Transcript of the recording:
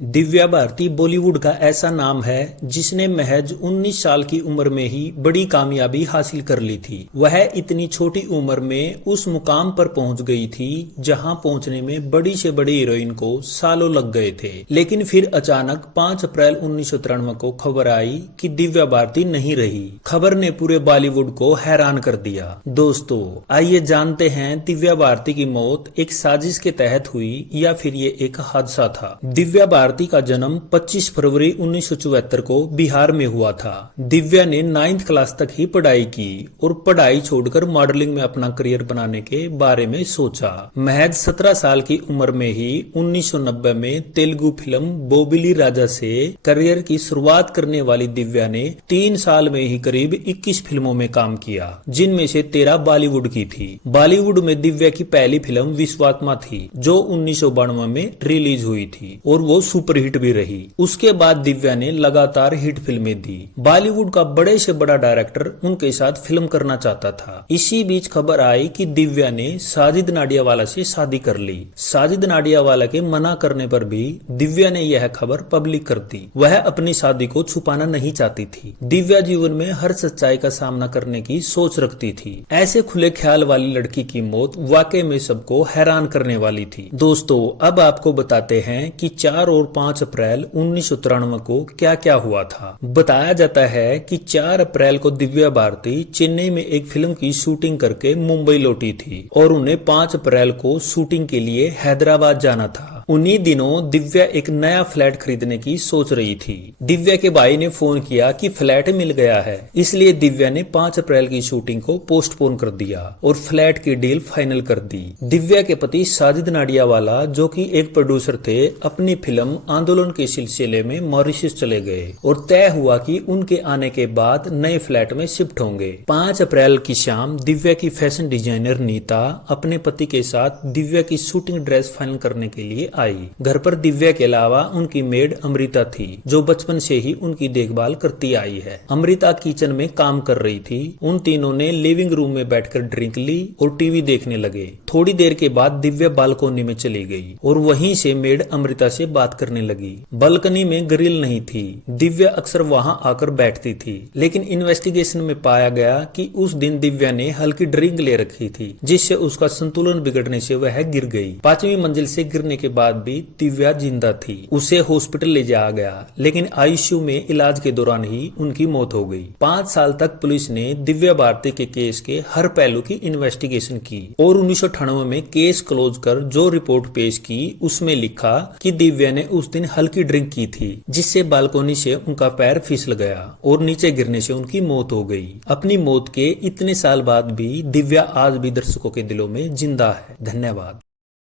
दिव्या भारती बॉलीवुड का ऐसा नाम है जिसने महज 19 साल की उम्र में ही बड़ी कामयाबी हासिल कर ली थी। वह इतनी छोटी उम्र में उस मुकाम पर पहुंच गई थी जहां पहुंचने में बड़ी से बड़ी हीरोइन को सालों लग गए थे। लेकिन फिर अचानक 5 अप्रैल 1993 को खबर आई कि दिव्या भारती नहीं रही। खबर ने पूरे बॉलीवुड को हैरान कर दिया। दोस्तों, आइए जानते हैं दिव्या भारती की मौत एक साजिश के तहत हुई या फिर ये एक हादसा था। दिव्या भारती का जन्म 25 फरवरी 1974 को बिहार में हुआ था। दिव्या ने 9th क्लास तक ही पढ़ाई की और पढ़ाई छोड़कर मॉडलिंग में अपना करियर बनाने के बारे में सोचा। महज 17 साल की उम्र में ही 1990 में तेलुगु फिल्म बोबिली राजा से करियर की शुरुआत करने वाली दिव्या ने 3 साल में ही करीब 21 फिल्मों में काम किया, जिनमें से 13 बॉलीवुड की थी। बॉलीवुड में दिव्या की पहली फिल्म विश्वात्मा थी, जो 1992 में रिलीज हुई थी और वो सुपरहिट भी रही। उसके बाद दिव्या ने लगातार हिट फिल्में दी। बॉलीवुड का बड़े से बड़ा डायरेक्टर उनके साथ फिल्म करना चाहता था। इसी बीच खबर आई कि दिव्या ने साजिद नाडियावाला से शादी कर ली। साजिद नाडियावाला के मना करने पर भी दिव्या ने यह खबर पब्लिक कर दी। वह अपनी शादी को छुपाना नहीं चाहती थी। दिव्या जीवन में हर सच्चाई का सामना करने की सोच रखती थी। ऐसे खुले ख्याल वाली लड़की की मौत वाकई में सबको हैरान करने वाली थी। दोस्तों, अब आपको बताते हैं कि 4 और 5 अप्रैल 1993 को क्या क्या हुआ था। बताया जाता है कि 4 अप्रैल को दिव्या भारती चेन्नई में एक फिल्म की शूटिंग करके मुंबई लौटी थी और उन्हें 5 अप्रैल को शूटिंग के लिए हैदराबाद जाना था। उन्हीं दिनों दिव्या एक नया फ्लैट खरीदने की सोच रही थी। दिव्या के भाई ने फोन किया कि फ्लैट मिल गया है, इसलिए दिव्या ने 5 अप्रैल की शूटिंग को पोस्टपोन कर दिया और फ्लैट की डील फाइनल कर दी। दिव्या के पति साजिद नाडियावाला, जो कि एक प्रोड्यूसर थे, अपनी फिल्म आंदोलन के सिलसिले में मॉरिशस चले गए और तय हुआ कि उनके आने के बाद नए फ्लैट में शिफ्ट होंगे। 5 अप्रैल की शाम दिव्या की फैशन डिजाइनर नीता अपने पति के साथ दिव्या की शूटिंग ड्रेस फाइनल करने के लिए आई। घर पर दिव्या के अलावा उनकी मेड अमृता थी, जो बचपन से ही उनकी देखभाल करती आई है। अमृता किचन में काम कर रही थी। उन तीनों ने लिविंग रूम में बैठकर ड्रिंक ली और टीवी देखने लगे। थोड़ी देर के बाद दिव्या बालकोनी में चली गई और वहीं से मेड अमृता से बात करने लगी। बालकनी में ग्रिल नहीं थी। दिव्या अक्सर वहां आकर बैठती थी, लेकिन इन्वेस्टिगेशन में पाया गया कि उस दिन दिव्या ने हल्की ड्रिंक ले रखी थी, जिससे उसका संतुलन बिगड़ने से वह गिर गई। 5वीं मंजिल से गिरने के बाद भी दिव्या जिंदा थी। उसे हॉस्पिटल ले जाया गया, लेकिन आईसीयू में इलाज के दौरान ही उनकी मौत हो गई। 5 साल तक पुलिस ने दिव्या भारती के केस के हर पहलू की इन्वेस्टिगेशन की और 1998 में केस क्लोज कर जो रिपोर्ट पेश की, उसमें लिखा कि दिव्या ने उस दिन हल्की ड्रिंक की थी, जिससे बालकोनी से उनका पैर फिसल गया और नीचे गिरने से उनकी मौत हो गई। अपनी मौत के इतने साल बाद भी दिव्या आज भी दर्शकों के दिलों में जिंदा है। धन्यवाद।